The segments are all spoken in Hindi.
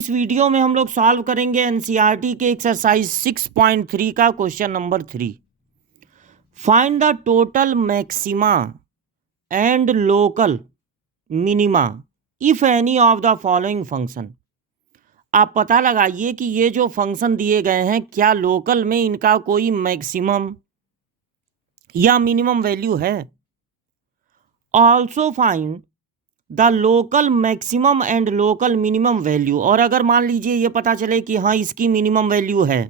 इस वीडियो में हम लोग सॉल्व करेंगे एनसीईआरटी के एक्सरसाइज 6.3 का question number 3। Find the total maxima and local minima if any of the following function. आप पता लगाइए कि ये जो फंक्शन दिए गए हैं क्या लोकल में इनका कोई मैक्सिमम या मिनिमम वैल्यू है। Also find the local maximum and local minimum value. और अगर मान लीजिए ये पता चले कि हाँ इसकी मिनिमम वैल्यू है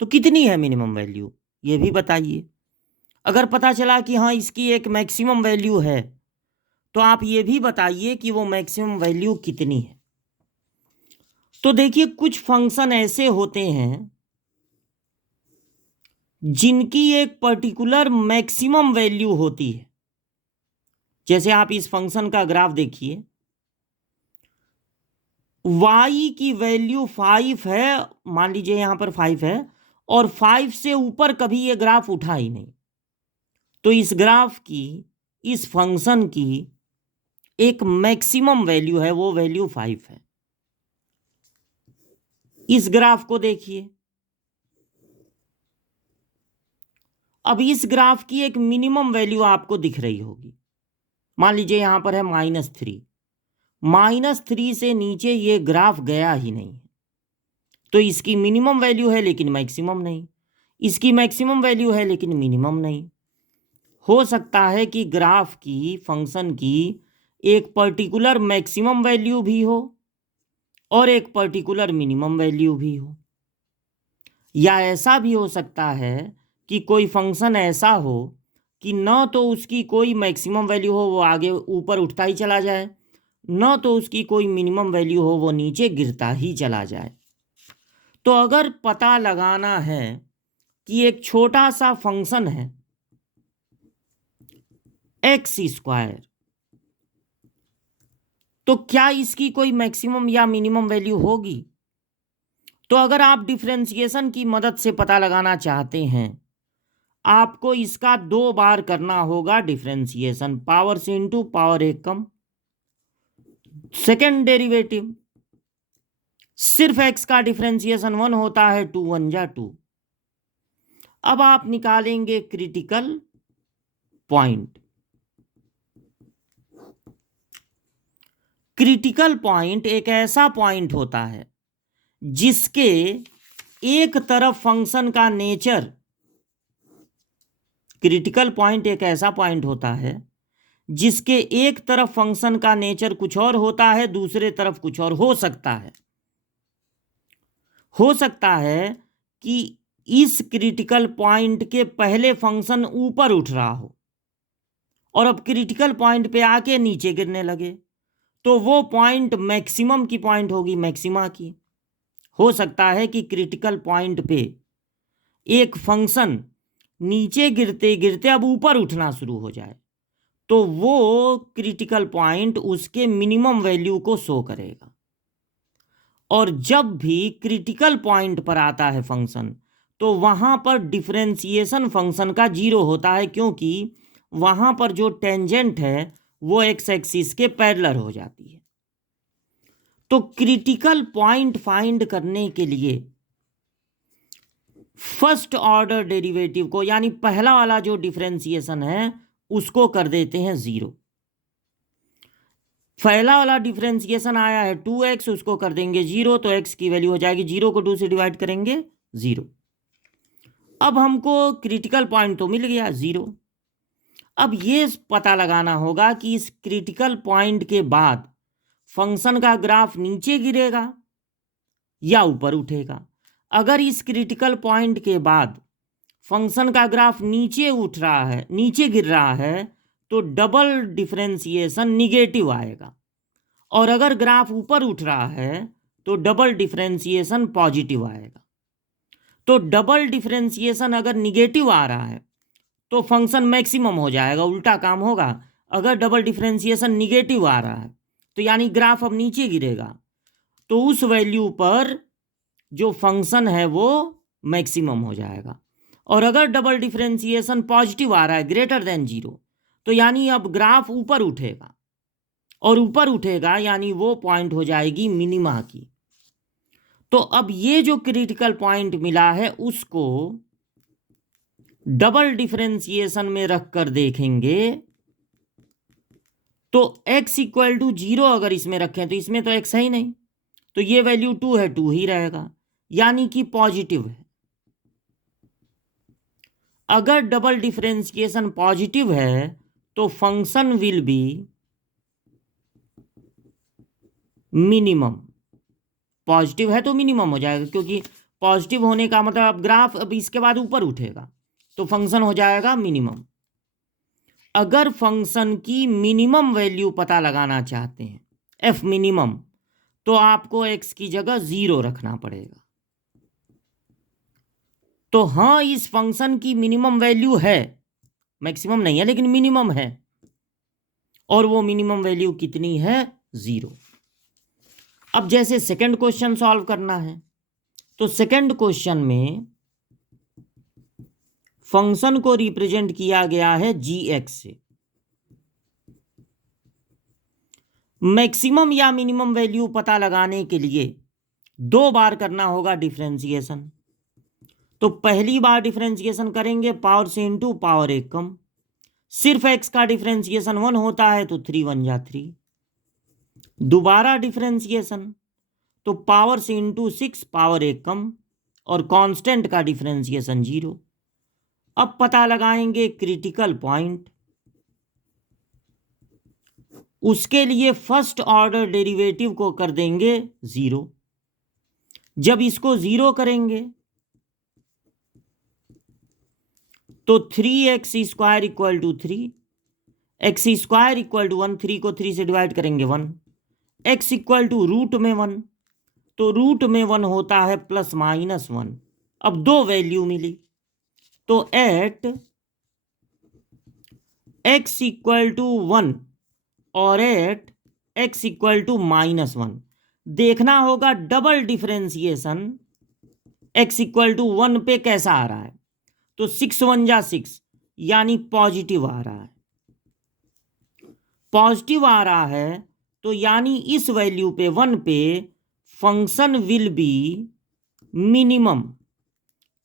तो कितनी है मिनिमम वैल्यू, ये भी बताइए। अगर पता चला कि हाँ इसकी एक मैक्सिमम वैल्यू है तो आप ये भी बताइए कि वो मैक्सिमम वैल्यू कितनी है। तो देखिए कुछ फंक्शन ऐसे होते हैं जिनकी एक पर्टिकुलर मैक्सिमम वैल्यू होती है। जैसे आप इस फंक्शन का ग्राफ देखिए, y की वैल्यू 5 है, मान लीजिए यहां पर 5 है और 5 से ऊपर कभी ये ग्राफ उठा ही नहीं, तो इस ग्राफ की, इस फंक्शन की एक मैक्सिमम वैल्यू है, वो वैल्यू 5 है। इस ग्राफ को देखिए, अब इस ग्राफ की एक मिनिमम वैल्यू आपको दिख रही होगी। मान लीजिए यहां पर है -3, -3 से नीचे ये ग्राफ गया ही नहीं, तो इसकी मिनिमम वैल्यू है लेकिन मैक्सिमम नहीं, इसकी मैक्सिमम वैल्यू है लेकिन मिनिमम नहीं। हो सकता है कि ग्राफ की, फंक्शन की एक पर्टिकुलर मैक्सिमम वैल्यू भी हो और एक पर्टिकुलर मिनिमम वैल्यू भी हो, या ऐसा भी हो सकता है कि कोई फंक्शन ऐसा हो कि न तो उसकी कोई मैक्सिमम वैल्यू हो, वो आगे ऊपर उठता ही चला जाए, न तो उसकी कोई मिनिमम वैल्यू हो, वो नीचे गिरता ही चला जाए। तो अगर पता लगाना है कि एक छोटा सा फंक्शन है x², तो क्या इसकी कोई मैक्सिमम या मिनिमम वैल्यू होगी। तो अगर आप डिफरेंशिएशन की मदद से पता लगाना चाहते हैं, आपको इसका 2 बार करना होगा डिफरेंशिएशन, पावर से इंटू पावर एक कम, सेकेंड डेरिवेटिव। सिर्फ x का डिफरेंशिएशन 1 होता है, 2 1 जा 2। अब आप निकालेंगे क्रिटिकल पॉइंट। क्रिटिकल पॉइंट एक ऐसा पॉइंट होता है जिसके एक तरफ फंक्शन का नेचर, क्रिटिकल पॉइंट एक ऐसा पॉइंट होता है जिसके एक तरफ फंक्शन का नेचर कुछ और होता है, दूसरे तरफ कुछ और हो सकता है। हो सकता है कि इस क्रिटिकल पॉइंट के पहले फंक्शन ऊपर उठ रहा हो और अब क्रिटिकल पॉइंट पे आके नीचे गिरने लगे, तो वो पॉइंट मैक्सिमम की पॉइंट होगी, मैक्सिमा की। हो सकता है कि क्रिटिकल पॉइंट पे एक फंक्शन नीचे गिरते गिरते अब ऊपर उठना शुरू हो जाए, तो वो क्रिटिकल पॉइंट उसके मिनिमम वैल्यू को शो करेगा। और जब भी क्रिटिकल पॉइंट पर आता है फंक्शन, तो वहां पर डिफरेंशिएशन फंक्शन का 0 होता है, क्योंकि वहां पर जो टेंजेंट है वो एक्स एक्सिस के पैरेलल हो जाती है। तो क्रिटिकल पॉइंट फाइंड करने के लिए फर्स्ट ऑर्डर डेरिवेटिव को, यानी पहला वाला जो डिफरेंशिएशन है, उसको कर देते हैं 0। पहला वाला डिफरेंशिएशन आया है 2x, उसको कर देंगे 0, तो x की वैल्यू हो जाएगी 0 को 2 से डिवाइड करेंगे 0। अब हमको क्रिटिकल पॉइंट तो मिल गया 0। अब ये पता लगाना होगा कि इस क्रिटिकल पॉइंट के बाद फंक्शन का ग्राफ नीचे गिरेगा या ऊपर उठेगा। अगर इस क्रिटिकल पॉइंट के बाद फंक्शन का ग्राफ नीचे उठ रहा है, नीचे गिर रहा है, तो डबल डिफरेंशिएशन निगेटिव आएगा, और अगर ग्राफ ऊपर उठ रहा है तो डबल डिफरेंशिएशन पॉजिटिव आएगा। तो डबल डिफरेंशिएशन अगर निगेटिव आ रहा है तो फंक्शन मैक्सिमम हो जाएगा, उल्टा काम होगा। अगर डबल डिफरेंशिएशन निगेटिव आ रहा है तो यानी ग्राफ अब नीचे गिरेगा, तो उस वैल्यू पर जो फंक्शन है वो मैक्सिमम हो जाएगा। और अगर डबल डिफरेंशिएशन पॉजिटिव आ रहा है, ग्रेटर देन 0, तो यानी अब ग्राफ ऊपर उठेगा, और ऊपर उठेगा यानी वो पॉइंट हो जाएगी मिनिमा की। तो अब ये जो क्रिटिकल पॉइंट मिला है उसको डबल डिफरेंशिएशन में रख कर देखेंगे तो x इक्वल टू 0 अगर इसमें रखें तो इसमें तो x है ही नहीं, तो ये वैल्यू 2 है, 2 ही रहेगा, यानी कि पॉजिटिव है। अगर डबल डिफरेंशिएशन पॉजिटिव है तो function will be minimum. Positive है तो मिनिमम हो जाएगा, क्योंकि पॉजिटिव होने का मतलब अब ग्राफ अब इसके बाद ऊपर उठेगा तो फंक्शन हो जाएगा मिनिमम। अगर फंक्शन की मिनिमम वैल्यू पता लगाना चाहते हैं, एफ मिनिमम, तो आपको x की जगह 0 रखना पड़ेगा। तो हाँ, इस फंक्शन की मिनिमम वैल्यू है, मैक्सिमम नहीं है लेकिन मिनिमम है, और वो मिनिमम वैल्यू कितनी है? 0। अब जैसे सेकंड क्वेश्चन सॉल्व करना है, तो सेकंड क्वेश्चन में फंक्शन को रिप्रेजेंट किया गया है gx से। मैक्सिमम या मिनिमम वैल्यू पता लगाने के लिए 2 बार करना होगा डिफरेंशिएशन। तो पहली बार डिफरेंशिएशन करेंगे पावर से इंटू पावर 1 कम, सिर्फ x का डिफरेंशिएशन 1 होता है तो 3 1 जा 3। दोबारा डिफरेंशिएशन तो पावर से इंटू 6 पावर 1 कम, और कांस्टेंट का डिफरेंशिएशन 0। अब पता लगाएंगे क्रिटिकल पॉइंट। उसके लिए फर्स्ट ऑर्डर डेरिवेटिव को कर देंगे 0। जब इसको 0 करेंगे तो 3x square equal to 3, x square equal to 1, 3 को 3 से डिवाइड करेंगे 1, x इक्वल टू रूट में 1, तो रूट में 1 होता है प्लस माइनस 1। अब 2 वैल्यू मिली, तो एट x इक्वल टू 1 और at x equal to minus 1 देखना होगा double differentiation x equal to 1 पे कैसा आ रहा है। तो 6 1 जा 6, यानी पॉजिटिव आ रहा है। पॉजिटिव आ रहा है तो यानी इस वैल्यू पे 1 पे फंक्शन विल बी मिनिमम,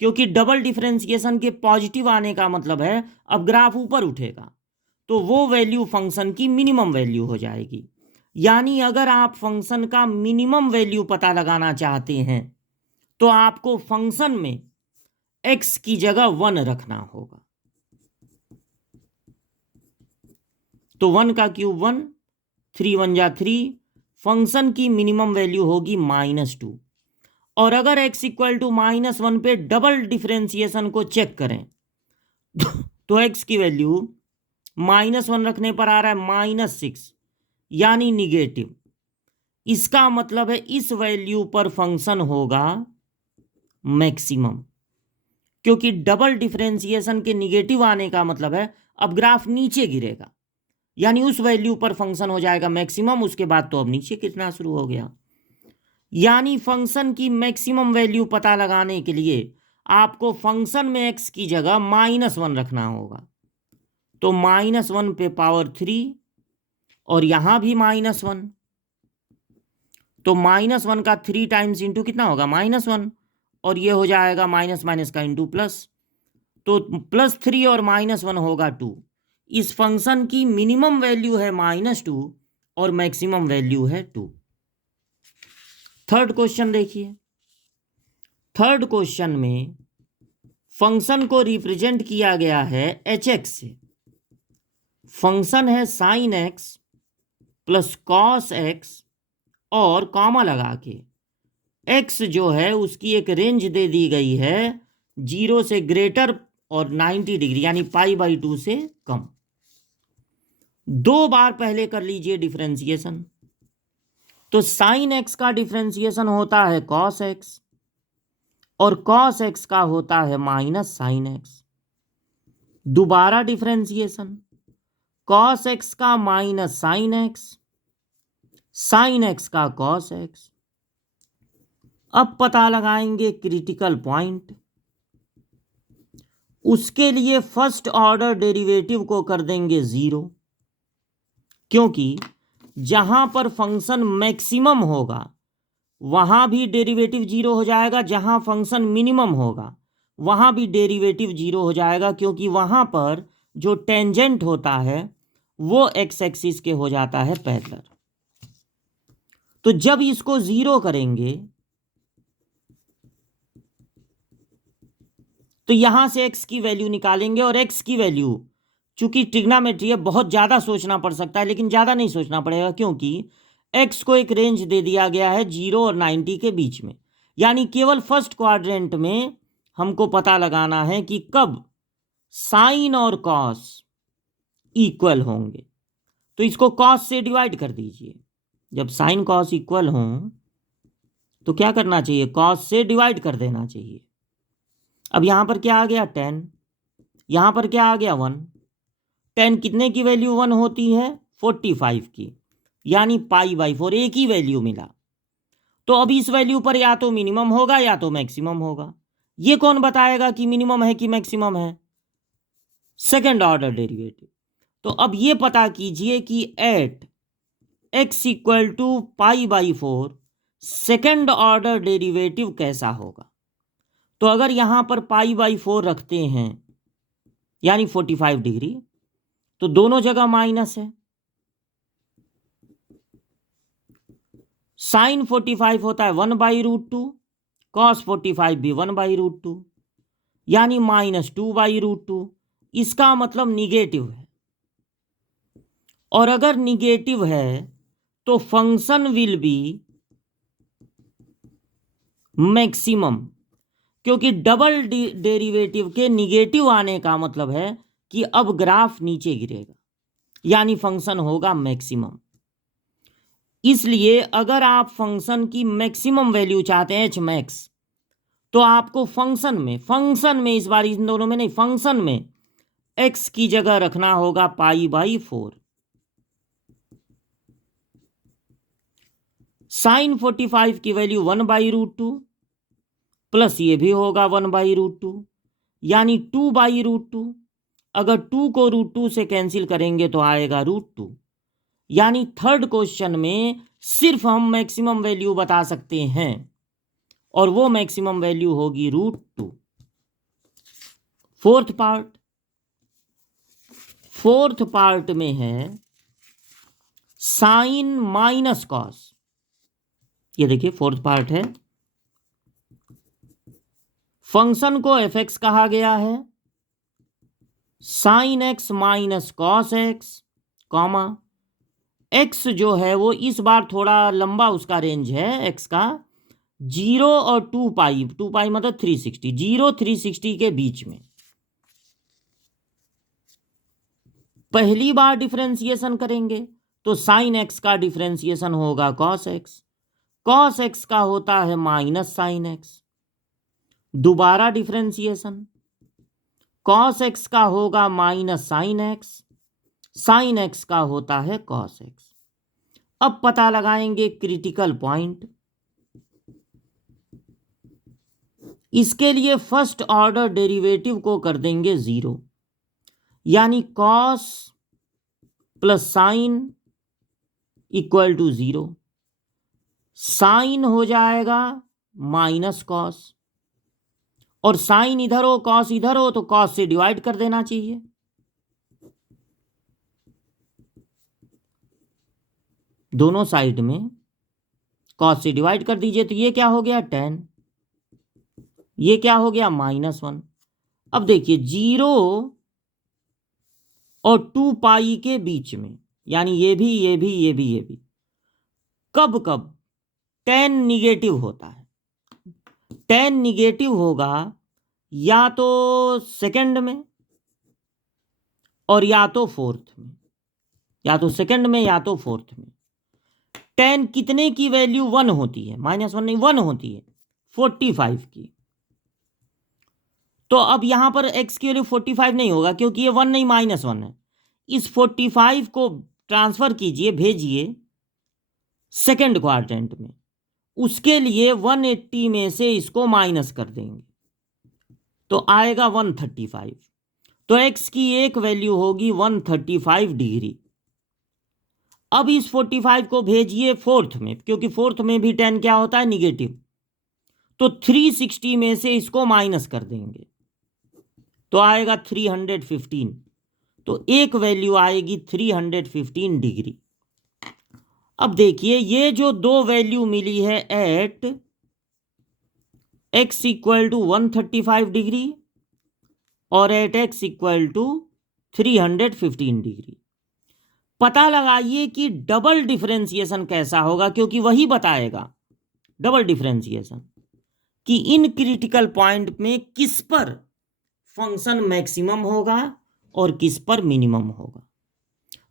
क्योंकि डबल डिफरेंशिएशन के पॉजिटिव आने का मतलब है अब ग्राफ ऊपर उठेगा, तो वो वैल्यू फंक्शन की मिनिमम वैल्यू हो जाएगी। यानी अगर आप फंक्शन का मिनिमम वैल्यू पता लगाना चाहते हैं तो आपको फंक्शन में x की जगह 1 रखना होगा। तो 1 का क्यूब 1, 3 1 जा 3, फंक्शन की मिनिमम वैल्यू होगी -2। और अगर x इक्वल टू -1 पे डबल डिफरेंशिएशन को चेक करें तो x की वैल्यू -1 रखने पर आ रहा है -6, यानी निगेटिव। इसका मतलब है इस वैल्यू पर फंक्शन होगा मैक्सिमम, क्योंकि डबल डिफरेंशिएशन के निगेटिव आने का मतलब है अब ग्राफ नीचे गिरेगा, यानी उस वैल्यू पर फंक्शन हो जाएगा मैक्सिमम। उसके बाद तो अब नीचे गिरना शुरू हो गया। यानी फंक्शन की मैक्सिमम वैल्यू पता लगाने के लिए आपको फंक्शन में x की जगह -1 रखना होगा। तो -1 पे पावर 3, और यहां भी -1, तो -1 का 3 टाइम्स इंटू कितना होगा? -1, और ये हो जाएगा माइनस माइनस का इंटू प्लस, तो +3 और -1 होगा 2। इस फंक्शन की मिनिमम वैल्यू है -2 और मैक्सिमम वैल्यू है 2। थर्ड क्वेश्चन देखिए। थर्ड क्वेश्चन में फंक्शन को रिप्रेजेंट किया गया है hx से। फंक्शन है sin x plus cos x, और कॉमा लगा के x जो है उसकी एक रेंज दे दी गई है 0 से ग्रेटर और 90 डिग्री, यानी π/2 से कम। 2 बार पहले कर लीजिए डिफरेंशिएशन। तो sin x का डिफरेंशिएशन होता है cos x, और cos x का होता है -sin x। दोबारा डिफरेंशिएशन, cos x का -sin x, sin x का cos x। अब पता लगाएंगे क्रिटिकल पॉइंट। उसके लिए फर्स्ट ऑर्डर डेरिवेटिव को कर देंगे 0, क्योंकि जहां पर फंक्शन मैक्सिमम होगा वहां भी डेरिवेटिव जीरो हो जाएगा, जहां फंक्शन मिनिमम होगा वहां भी डेरिवेटिव जीरो हो जाएगा, क्योंकि वहां पर जो टेंजेंट होता है वो एक्स एक्सिस के हो जाता है पैरेलल। तो जब इसको जीरो करेंगे तो यहां से x की वैल्यू निकालेंगे, और x की वैल्यू, चूंकि ट्रिग्नोमेट्री है बहुत ज्यादा सोचना पड़ सकता है, लेकिन ज्यादा नहीं सोचना पड़ेगा, क्योंकि x को एक रेंज दे दिया गया है 0 और 90 के बीच में। यानी केवल फर्स्ट क्वाड्रेंट में हमको पता लगाना है कि कब साइन और कॉस इक्वल होंगे। तो इसको कॉस से डिवाइड कर दीजिए। जब साइन कॉस इक्वल हों तो क्या करना चाहिए, कॉस से डिवाइड कर देना चाहिए। अब यहां पर क्या आ गया 10, यहां पर क्या आ गया 1। 10 कितने की वैल्यू 1 होती है, 45 की, यानी π/4 एक ही वैल्यू मिला। तो अब इस वैल्यू पर या तो मिनिमम होगा या तो मैक्सिमम होगा। ये कौन बताएगा कि मिनिमम है कि मैक्सिमम है, सेकेंड ऑर्डर डेरिवेटिव। तो अब ये पता कीजिए कि at x equal to π/4 second order derivative कैसा होगा। तो अगर यहां पर π/4 रखते हैं यानी 45 डिग्री, तो दोनों जगह माइनस है। साइन 45 होता है 1/√2, कॉस 45 भी 1/√2, यानी -2/√2। इसका मतलब निगेटिव है, और अगर निगेटिव है तो फंक्शन विल बी मैक्सिमम, क्योंकि डबल डेरिवेटिव के निगेटिव आने का मतलब है कि अब ग्राफ नीचे गिरेगा, यानी फंक्शन होगा मैक्सिमम। इसलिए अगर आप फंक्शन की मैक्सिमम वैल्यू चाहते हैं एच मैक्स, तो आपको फंक्शन में इस बार इन दोनों में नहीं, फंक्शन में एक्स की जगह रखना होगा π/4। साइन 45 की वैल्यू 1/√2 प्लस ये भी होगा 1/√2, यानी 2/√2। अगर 2 को √2 से कैंसिल करेंगे तो आएगा √2। यानी थर्ड क्वेश्चन में सिर्फ हम मैक्सिमम वैल्यू बता सकते हैं, और वो मैक्सिमम वैल्यू होगी √2। फोर्थ पार्ट में है साइन माइनस कॉस। ये देखिए फोर्थ पार्ट है, फंक्शन को fx कहा गया है, sine x minus cos X, comma x जो है वो इस बार थोड़ा लंबा उसका रेंज है x का, 0 और 2π मतलब 360, 0 360 के बीच में। पहली बार डिफरेंशिएशन करेंगे तो साइन x का डिफरेंशिएशन होगा कॉस x, कॉस x का होता है माइनस साइन x। दोबारा डिफरेंशिएशन, कॉस x का होगा minus sine x, sine x का होता है कॉस x। अब पता लगाएंगे क्रिटिकल पॉइंट। इसके लिए फर्स्ट ऑर्डर डेरिवेटिव को कर देंगे 0, यानी cos plus sine equal to 0। Sine हो जाएगा माइनस कॉस, और साइन इधर हो कॉस इधर हो तो कॉस से डिवाइड कर देना चाहिए। दोनों साइड में कॉस से डिवाइड कर दीजिए, तो ये क्या हो गया 10, ये क्या हो गया -1। अब देखिए 0 और 2π के बीच में, यानी ये भी ये भी ये भी ये भी, कब कब 10 निगेटिव होता है। 10 निगेटिव होगा या तो सेकंड में और या तो फोर्थ में, या तो सेकंड में या तो फोर्थ में। 10 कितने की वैल्यू 1 होती है, -1 नहीं 1 होती है, 45 की। तो अब यहां पर x की वैल्यू 45 नहीं होगा, क्योंकि ये 1 नहीं -1 है। इस 45 को ट्रांसफर कीजिए, भेजिए सेकंड क्वाड्रेंट में, उसके लिए 180 में से इसको माइनस कर देंगे तो आएगा 135। तो x की एक वैल्यू होगी 135 डिग्री। अब इस 45 को भेजिए फोर्थ में, क्योंकि फोर्थ में भी 10 क्या होता है, निगेटिव। तो 360 में से इसको माइनस कर देंगे तो आएगा 315। तो एक वैल्यू आएगी 315 डिग्री। अब देखिए ये जो दो वैल्यू मिली है at x equal to 135 degree और at x equal to 315 degree, पता लगाइए कि डबल डिफरेंशिएशन कैसा होगा, क्योंकि वही बताएगा डबल डिफरेंशिएशन कि इन क्रिटिकल पॉइंट में किस पर फंक्शन मैक्सिमम होगा और किस पर मिनिमम होगा।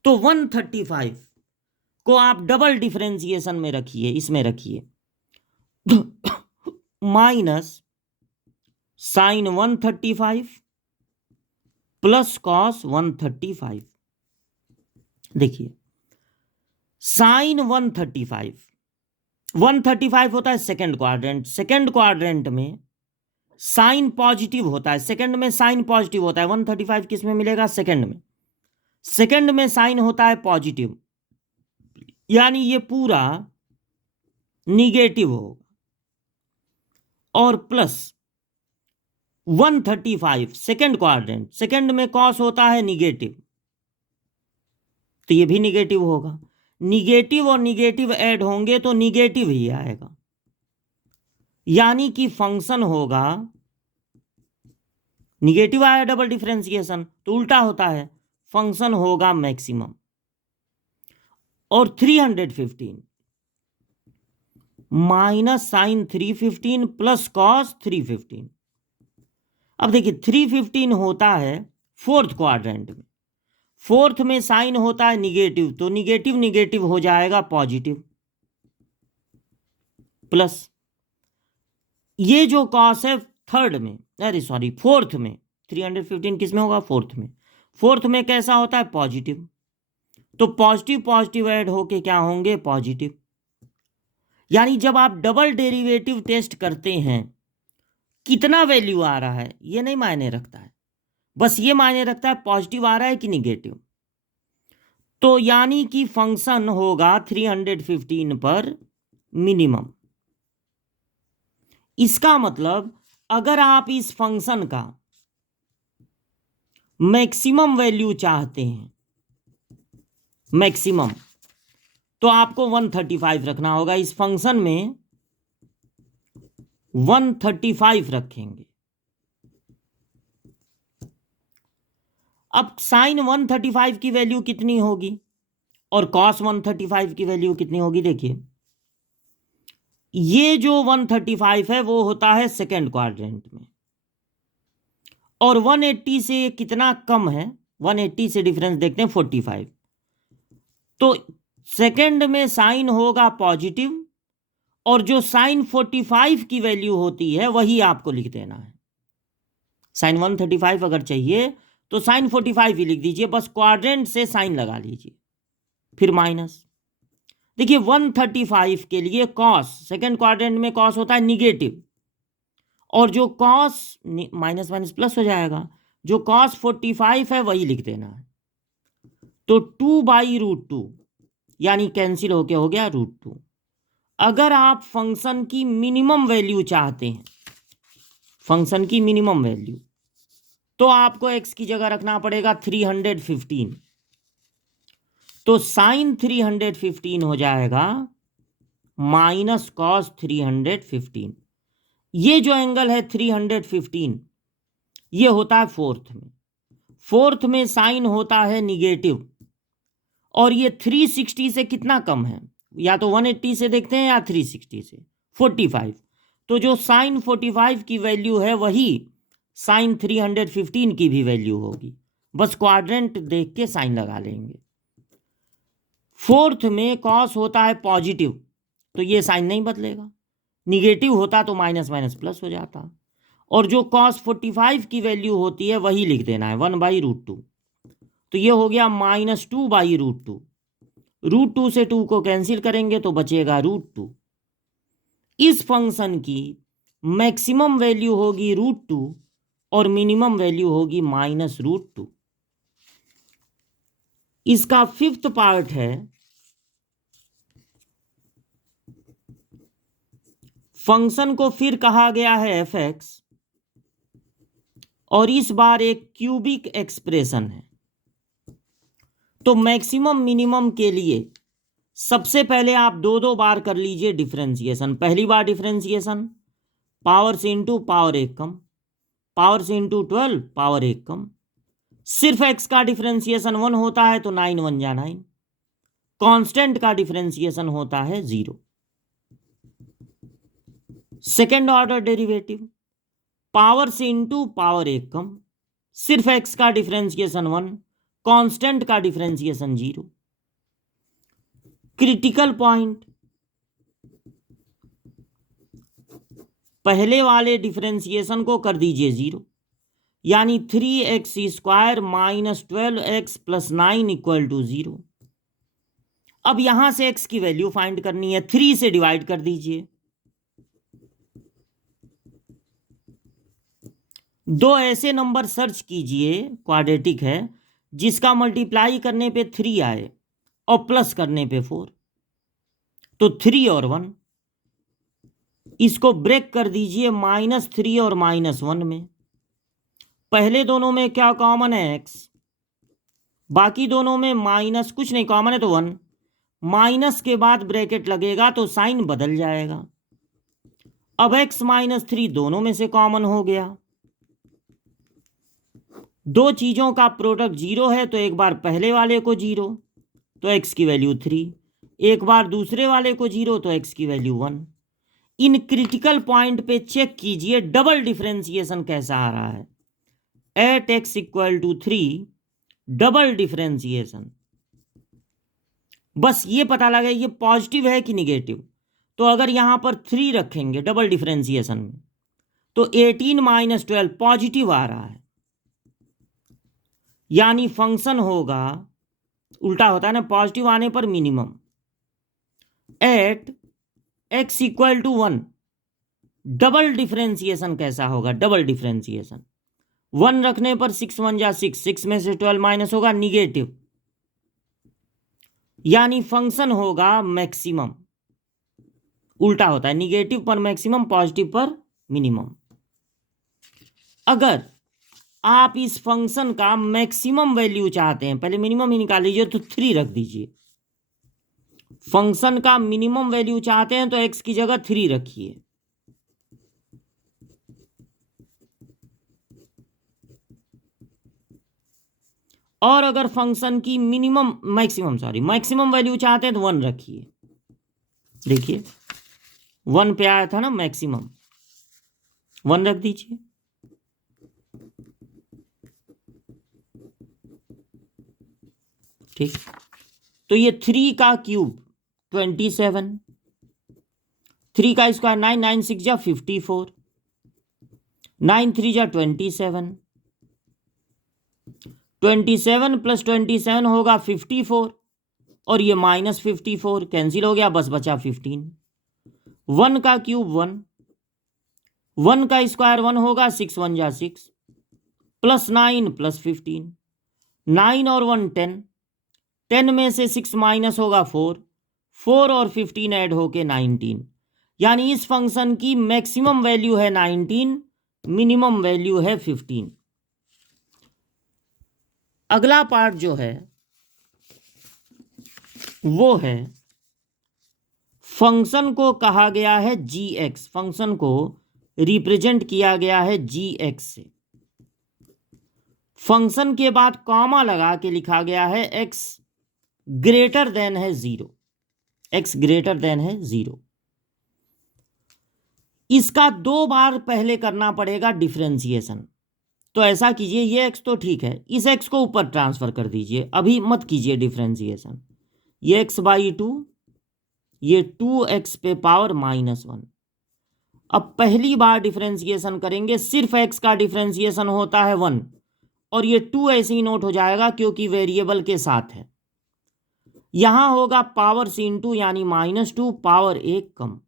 तो 135 को आप डबल डिफरेंशिएशन में रखिए, इसमें रखिए माइनस साइन 135 प्लस कॉस 135। देखिए साइन 135 होता है सेकंड क्वाड्रेंट। सेकंड क्वाड्रेंट में साइन पॉजिटिव होता है, सेकंड में साइन पॉजिटिव होता है। 135 किस में मिलेगा, सेकंड में। सेकंड में साइन होता है पॉजिटिव, यानी ये पूरा निगेटिव होगा। और प्लस 135 सेकंड क्वाड्रेंट, सेकंड में कॉस होता है निगेटिव, तो ये भी निगेटिव होगा। निगेटिव और निगेटिव ऐड होंगे तो निगेटिव ही आएगा, यानी कि फंक्शन होगा, निगेटिव आया डबल डिफरेंशिएशन तो उल्टा होता है, फंक्शन होगा मैक्सिमम। और 315 माइनस साइन 315 प्लस कॉस 315। अब देखिए 315 होता है फोर्थ क्वाड्रेंट में, फोर्थ में साइन होता है निगेटिव, तो निगेटिव निगेटिव हो जाएगा पॉजिटिव, प्लस ये जो कॉस है थर्ड में, अरे सॉरी फोर्थ में, 315 किस में होगा, फोर्थ में। फोर्थ में कैसा होता है, पॉजिटिव, तो पॉजिटिव पॉजिटिव ऐड होके क्या होंगे, पॉजिटिव। यानी जब आप डबल डेरिवेटिव टेस्ट करते हैं कितना वैल्यू आ रहा है ये नहीं मायने रखता है, बस ये मायने रखता है पॉजिटिव आ रहा है कि निगेटिव। तो यानी कि फंक्शन होगा 315 पर मिनिमम। इसका मतलब अगर आप इस फंक्शन का मैक्सिमम वैल्यू चाहते हैं, मैक्सिमम, तो आपको 135 रखना होगा। इस फंक्शन में 135 रखेंगे। अब साइन 135 की वैल्यू कितनी होगी और कॉस 135 की वैल्यू कितनी होगी, देखिए ये जो 135 है वो होता है सेकेंड क्वाड्रेंट में, और 180 से कितना कम है, 180 से डिफरेंस देखते हैं 45, तो सेकेंड में साइन होगा पॉजिटिव, और जो साइन 45 की वैल्यू होती है वही आपको लिख देना है। साइन 135 अगर चाहिए तो साइन 45 ही लिख दीजिए, बस क्वाड्रेंट से साइन लगा लीजिए, फिर माइनस। देखिए 135 के लिए कॉस, सेकेंड क्वाड्रेंट में कॉस होता है निगेटिव, और जो कॉस माइनस माइनस प्लस हो जाएगा, जो कॉस 45 है वही लिख देना है। तो 2/√2 यानी कैंसिल होके हो गया √2। अगर आप फंक्शन की मिनिमम वैल्यू चाहते हैं, फंक्शन की मिनिमम वैल्यू, तो आपको x की जगह रखना पड़ेगा 315। तो साइन 315 हो जाएगा माइनस कॉस 315। ये जो एंगल है 315 ये होता है फोर्थ में। फोर्थ में साइन होता है निगेटिव, और ये 360 से कितना कम है, या तो 180 से देखते हैं या 360 से, 45। तो जो साइन 45 की वैल्यू है वही साइन 315 की भी वैल्यू होगी, बस क्वाड्रेंट देख के साइन लगा लेंगे। फोर्थ में कॉस होता है पॉजिटिव, तो ये साइन नहीं बदलेगा, निगेटिव होता तो माइनस माइनस प्लस हो जाता, और जो कॉस 45 की वैल्यू होती है वही लिख देना है 1/√2। तो ये हो गया माइनस 2/√2। √2 से 2 को कैंसिल करेंगे तो बचेगा √2। इस फंक्शन की मैक्सिमम वैल्यू होगी √2 और मिनिमम वैल्यू होगी माइनस √2। इसका फिफ्थ पार्ट है फंक्शन को फिर कहा गया है एफ एक्स और इस बार एक क्यूबिक एक्सप्रेशन है। तो मैक्सिमम मिनिमम के लिए सबसे पहले आप दो दो बार कर लीजिए डिफरेंशिएशन। पहली बार डिफरेंशिएशन पावर से इंटू पावर एक कम, पावर से इंटू 12 पावर एक कम। सिर्फ एक्स का डिफरेंशिएशन 1 होता है तो 9 1 जा 9। कांस्टेंट का डिफरेंशिएशन होता है 0। सेकेंड ऑर्डर डेरिवेटिव पावर से इंटू पावर एक कम, सिर्फ एक्स का डिफरेंशिएशन 1, कांस्टेंट का डिफरेंशिएशन 0। क्रिटिकल पॉइंट पहले वाले डिफरेंशिएशन को कर दीजिए 0, यानी 3x² minus 12x plus 9 equal to 0। अब यहां से x की वैल्यू फाइंड करनी है, 3 से डिवाइड कर दीजिए। दो ऐसे नंबर सर्च कीजिए, क्वाड्रेटिक है, जिसका मल्टीप्लाई करने पे 3 आए और प्लस करने पे 4। तो 3 और 1, इसको ब्रेक कर दीजिए -3 और -1 में। पहले दोनों में क्या कॉमन है x, बाकी दोनों में माइनस कुछ नहीं कॉमन है तो 1। माइनस के बाद ब्रैकेट लगेगा तो साइन बदल जाएगा। अब x -3 दोनों में से कॉमन हो गया। दो चीजों का प्रोडक्ट 0 है तो एक बार पहले वाले को 0 तो x की वैल्यू 3, एक बार दूसरे वाले को 0 तो x की वैल्यू 1। इन क्रिटिकल पॉइंट पे चेक कीजिए डबल डिफरेंशिएशन कैसा आ रहा है। At x equal to 3 double differentiation, बस ये पता लगा ये पॉजिटिव है कि निगेटिव। तो अगर यहां पर 3 रखेंगे डबल डिफरेंशिएशन में तो 18 - 12 पॉजिटिव आ रहा है, यानी फंक्शन होगा, उल्टा होता है ना, पॉजिटिव आने पर minimum. At x equal to 1 double differentiation कैसा होगा, डबल डिफरेंशिएशन 1 रखने पर 6 1 जा 6, 6 में से 12 माइनस होगा निगेटिव, यानी फंक्शन होगा मैक्सिमम। उल्टा होता है, निगेटिव पर मैक्सिमम, पॉजिटिव पर मिनिमम। अगर आप इस फंक्शन का मैक्सिमम वैल्यू चाहते हैं, पहले मिनिमम ही निकाल लीजिए, तो 3 रख दीजिए। फंक्शन का मिनिमम वैल्यू चाहते हैं तो x की जगह 3 रखिए। और अगर फंक्शन की मैक्सिमम वैल्यू चाहते हैं तो 1 रखिए। देखिए 1 पे आया था ना मैक्सिमम, 1 रख दीजिए। ठीक, तो ये 3 का क्यूब 27, 3 का स्क्वायर 9, 9 6 जा 54, 9 3 जा 27, 27 प्लस 27 होगा 54 और ये -54 कैंसिल हो गया, बस बचा 15। 1 का क्यूब 1, 1 का स्क्वायर 1 होगा, 6 1 जा 6 प्लस 9 प्लस 15, 9 और 1 10, 10 में से 6 माइनस होगा 4, 4 और 15 ऐड होके 19, यानी इस फंक्शन की मैक्सिमम वैल्यू है 19, मिनिमम वैल्यू है 15। अगला पार्ट जो है वो है फंक्शन को कहा गया है g(x), फंक्शन को रिप्रेजेंट किया गया है g(x) से। फंक्शन के बाद कॉमा लगा के लिखा गया है x ग्रेटर देन है 0, x ग्रेटर देन है 0। इसका 2 बार पहले करना पड़ेगा डिफरेंशिएशन। तो ऐसा कीजिए, ये x तो ठीक है, इस x को ऊपर ट्रांसफर कर दीजिए, अभी मत कीजिए डिफरेंशिएशन। ये x/2, ये 2x पे पावर -1। अब पहली बार डिफरेंशिएशन करेंगे, सिर्फ x का डिफरेंशिएशन होता है 1 और ये 2 ऐसे ही नोट हो जाएगा क्योंकि वेरिएबल के साथ है। यहां होगा पावर से इंटू, यानी -2 पावर 1 कम।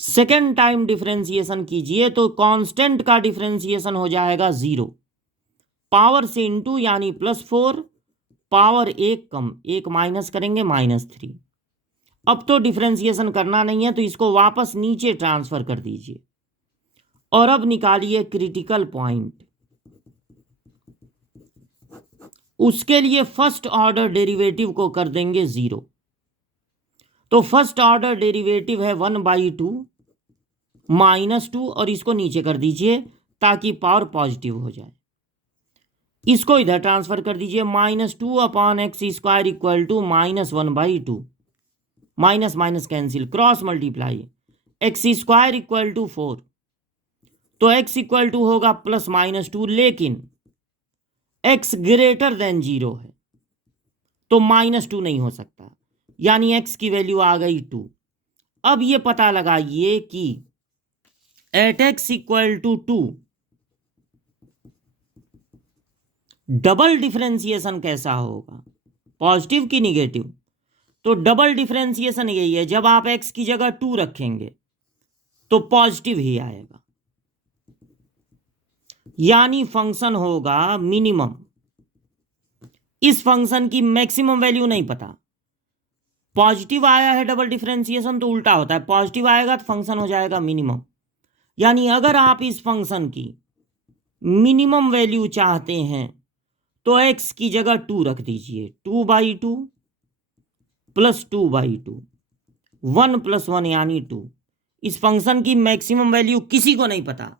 सेकेंड टाइम डिफरेंशिएशन कीजिए तो कांस्टेंट का डिफरेंशिएशन हो जाएगा 0, पावर से इंटू यानी +4 पावर 1 कम, 1 माइनस करेंगे -3। अब तो डिफरेंशिएशन करना नहीं है, तो इसको वापस नीचे ट्रांसफर कर दीजिए और अब निकालिए क्रिटिकल पॉइंट। उसके लिए फर्स्ट ऑर्डर डेरिवेटिव को कर देंगे 0। तो फर्स्ट ऑर्डर डेरिवेटिव है 1/2 -2 और इसको नीचे कर दीजिए ताकि पावर पॉजिटिव हो जाए। इसको इधर ट्रांसफर कर दीजिए, -2/x² equal to -1/2, minus minus cancel, cross multiply, x² equal to 4, तो x इक्वल टू होगा +-2, लेकिन x ग्रेटर देन 0 है तो -2 नहीं हो सकता, यानी x की वैल्यू आ गई 2। अब ये पता लगाइए कि at x equal to 2 double differentiation कैसा होगा, पॉजिटिव की निगेटिव? तो डबल डिफरेंशिएशन यही है, जब आप x की जगह 2 रखेंगे तो पॉजिटिव ही आएगा, यानी फंक्शन होगा मिनिमम। इस फंक्शन की मैक्सिमम वैल्यू नहीं पता, पॉजिटिव आया है डबल डिफरेंशिएशन तो उल्टा होता है, पॉजिटिव आएगा तो फंक्शन हो जाएगा मिनिमम। यानी अगर आप इस फंक्शन की मिनिमम वैल्यू चाहते हैं तो x की जगह 2 रख दीजिए, 2/2 + 2/2, 1 + 1 यानी 2। इस फंक्शन की मैक्सिमम वैल्यू किसी को नहीं पता,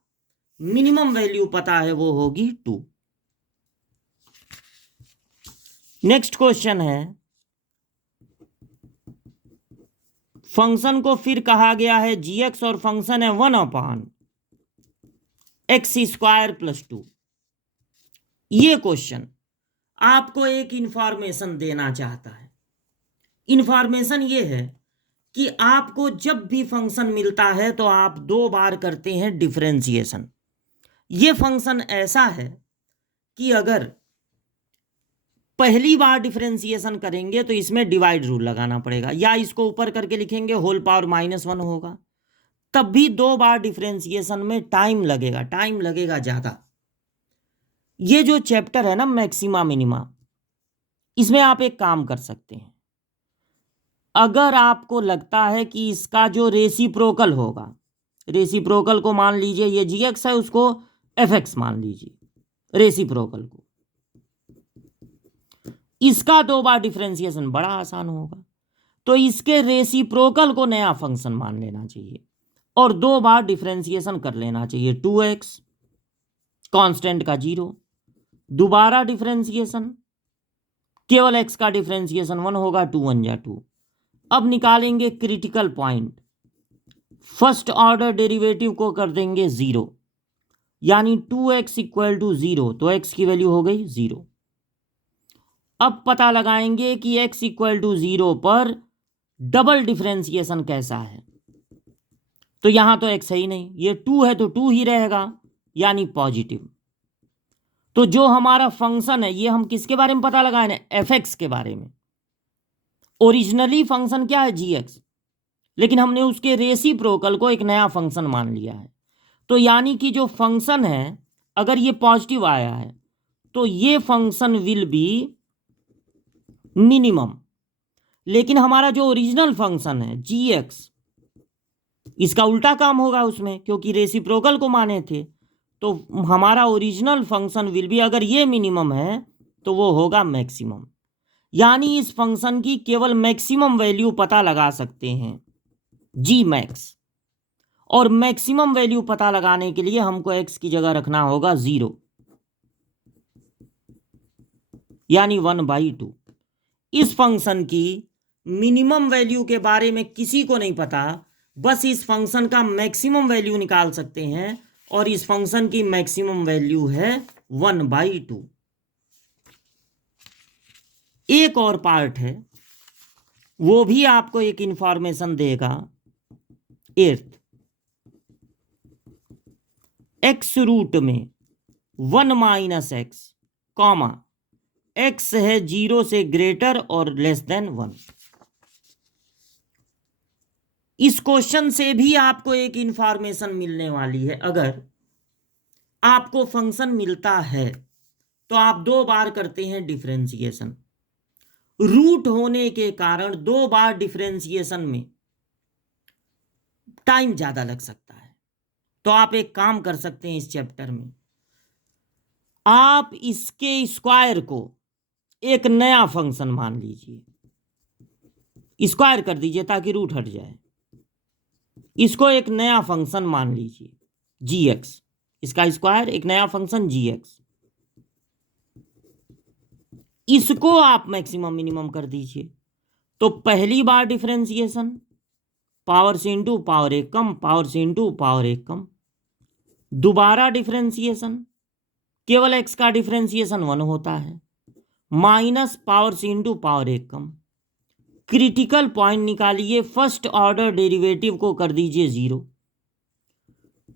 मिनिमम वैल्यू पता है, वो होगी 2। नेक्स्ट क्वेश्चन है, फंक्शन को फिर कहा गया है gx और फंक्शन है 1/x² + 2। ये क्वेश्चन आपको एक इंफॉर्मेशन देना चाहता है। इंफॉर्मेशन ये है कि आपको जब भी फंक्शन मिलता है तो आप 2 बार करते हैं डिफरेंशिएशन। ये फंक्शन ऐसा है कि अगर पहली बार डिफरेंशिएशन करेंगे तो इसमें डिवाइड रूल लगाना पड़ेगा, या इसको ऊपर करके लिखेंगे होल पावर -1 होगा, तब भी 2 बार डिफरेंशिएशन में टाइम लगेगा ज़्यादा। ये जो चैप्टर है ना मैक्सिमा मिनिमा, इसमें आप एक काम कर सकते हैं। अगर आपको लगता है कि इसका जो रेसिप्रोकल होगा, रेसिप्रोकल को मान लीजिए ये gx है, उसको fx मान लीजिए रेसिप्रोकल को, इसका 2 बार डिफरेंशिएशन बड़ा आसान होगा, तो इसके रेसिप्रोकल को नया फंक्शन मान लेना चाहिए और 2 बार डिफरेंशिएशन कर लेना चाहिए। 2x कांस्टेंट का 0, दोबारा डिफरेंशिएशन, केवल x का डिफरेंशिएशन 1 होगा, 2 1 जा 2। अब निकालेंगे critical point, first order derivative को कर देंगे 0, यानी 2x इक्वल टू 0, तो x की वैल्यू हो गई 0। अब पता लगाएंगे कि x इक्वल टू 0 पर डबल डिफरेंशिएशन कैसा है, तो यहां तो x है ही नहीं, ये 2 है तो 2 ही रहेगा, यानी पॉजिटिव। तो जो हमारा फंक्शन है ये हम किसके बारे में पता लगाए ना, fx के बारे में। ओरिजिनली फंक्शन क्या है gx, लेकिन हमने उसके रेसिप्रोकल को एक नया फंक्शन मान लिया है, तो यानी कि जो फंक्शन है अगर ये पॉजिटिव आया है तो ये फंक्शन विल बी मिनिमम। लेकिन हमारा जो ओरिजिनल फंक्शन है gx, इसका उल्टा काम होगा उसमें, क्योंकि रेसिप्रोकल को माने थे, तो हमारा ओरिजिनल फंक्शन विल बी, अगर ये मिनिमम है तो वो होगा मैक्सिमम। यानी इस फंक्शन की केवल मैक्सिमम वैल्यू पता लगा सकते हैं जी मैक्स, और मैक्सिमम वैल्यू पता लगाने के लिए हमको x की जगह रखना होगा 0, यानी 1/2। इस फंक्शन की मिनिमम वैल्यू के बारे में किसी को नहीं पता, बस इस फंक्शन का मैक्सिमम वैल्यू निकाल सकते हैं, और इस फंक्शन की मैक्सिमम वैल्यू है 1/2। एक और पार्ट है, वो भी आपको एक इंफॉर्मेशन देगा। 8th, x रूट में 1 - x कॉमा x है 0 से ग्रेटर और लेस देन 1। इस क्वेश्चन से भी आपको एक इंफॉर्मेशन मिलने वाली है। अगर आपको फंक्शन मिलता है तो आप 2 बार करते हैं डिफरेंशिएशन, रूट होने के कारण 2 बार डिफरेंशिएशन में टाइम ज्यादा लग सकता है। तो आप एक काम कर सकते हैं, इस चैप्टर में आप इसके स्क्वायर को एक नया फंक्शन मान लीजिए, स्क्वायर कर दीजिए ताकि रूट हट जाए। इसको एक नया फंक्शन मान लीजिए gx, इसका स्क्वायर एक नया फंक्शन gx, इसको आप मैक्सिमम मिनिमम कर दीजिए। तो पहली बार डिफरेंशिएशन पावर से इंटू पावर एक कम, पावर से इंटू पावर एक कम। दोबारा डिफरेंशिएशन, केवल x का डिफरेंशिएशन 1 होता है, माइनस पावर से इंटू पावर एक कम। क्रिटिकल पॉइंट निकालिए, फर्स्ट ऑर्डर डेरिवेटिव को कर दीजिए 0।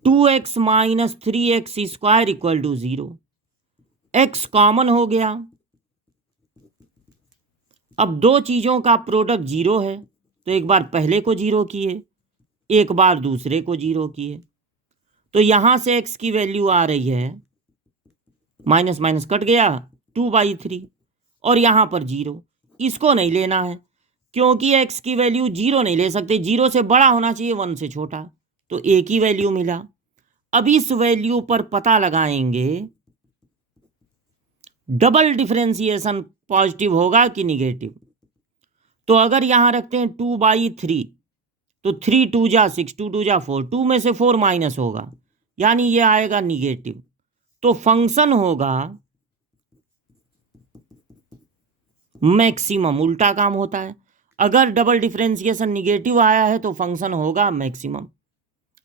2x minus 3x square equal to 0। x common हो गया। अब दो चीजों का प्रोडक्ट 0 है, तो एक बार पहले को 0 किए, एक बार दूसरे को 0 किए। तो यहां से x की वैल्यू आ रही है, माइनस माइनस कट गया, 2/3, और यहां पर 0। इसको नहीं लेना है क्योंकि x की वैल्यू 0 नहीं ले सकते, 0 से बड़ा होना चाहिए 1 से छोटा। तो a की वैल्यू मिला। अब इस वैल्यू पर पता लगाएंगे डबल डिफरेंशिएशन पॉजिटिव होगा कि निगेटिव। तो अगर यहां रखते हैं 2/3, तो 3 2 जा 6, 2 2 जा 4, 2 में से 4 माइनस होगा, यानी ये आएगा निगेटिव। तो फंक्शन होगा मैक्सिमम, उल्टा काम होता है। अगर डबल डिफरेंशिएशन निगेटिव आया है तो फंक्शन होगा मैक्सिमम।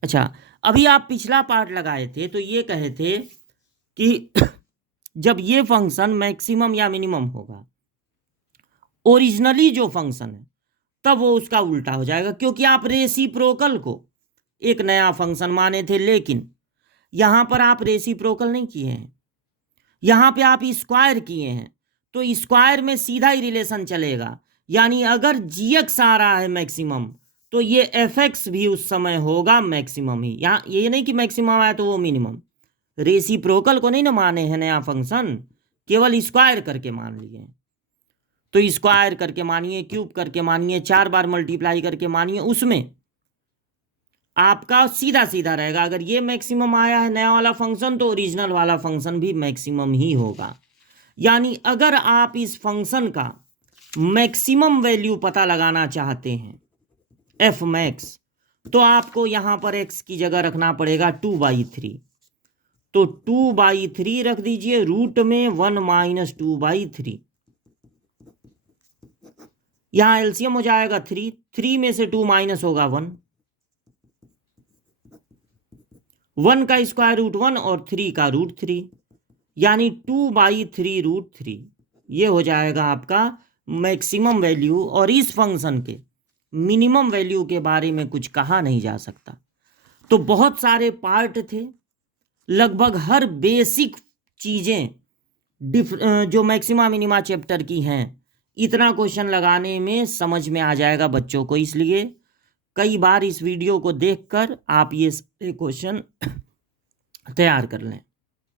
अच्छा, अभी आप पिछला पार्ट लगाए थे तो ये कहे थे कि जब ये फंक्शन मैक्सिमम या मिनिमम होगा, ओरिजिनली जो फंक्शन है, तब वो उसका उल्टा हो जाएगा, क्योंकि आप रेसिप्रोकल को एक नया फंक्शन माने थे, लेकिन यहां पर आप रेसिप्रोकल नहीं किए हैं, यहां पे आप स्क्वायर किए हैं। तो स्क्वायर में सीधा ही रिलेशन चलेगा, यानी अगर gx आ रहा है मैक्सिमम, तो ये fx भी उस समय होगा मैक्सिमम ही। यहाँ ये नहीं कि मैक्सिमम आया तो वो मिनिमम। रेसिप्रोकल को नहीं ना माने हैं नया फंक्शन, केवल स्क्वायर करके मान लिए। तो स्क्वायर करके मानिए, क्यूब करके मानिए, 4 बार मल्टीप्लाई करके मानिए, उसमें आपका सीधा सीधा रहेगा। अगर ये मैक्सिमम आया है नया वाला फंक्शन, तो ओरिजिनल वाला फंक्शन भी मैक्सिमम ही होगा। यानी अगर आप इस फंक्शन का मैक्सिमम वैल्यू पता लगाना चाहते हैं एफ मैक्स, तो आपको यहां पर x की जगह रखना पड़ेगा 2/3। तो 2/3 रख दीजिए, रूट में 1 माइनस 2/3। यहां एलसीएम हो जाएगा 3, 3 में से 2 माइनस होगा 1, 1 का स्क्वायर रूट 1 और 3 का रूट 3, यानी 2/3 रूट 3। ये हो जाएगा आपका मैक्सिमम वैल्यू। और इस फंक्शन के मिनिमम वैल्यू के बारे में कुछ कहा नहीं जा सकता। तो बहुत सारे पार्ट थे, लगभग हर बेसिक चीजें जो मैक्सिमा मिनिमा चैप्टर की हैं, इतना क्वेश्चन लगाने में समझ में आ जाएगा बच्चों को। इसलिए कई बार इस वीडियो को देखकर आप ये क्वेश्चन तैयार कर लें।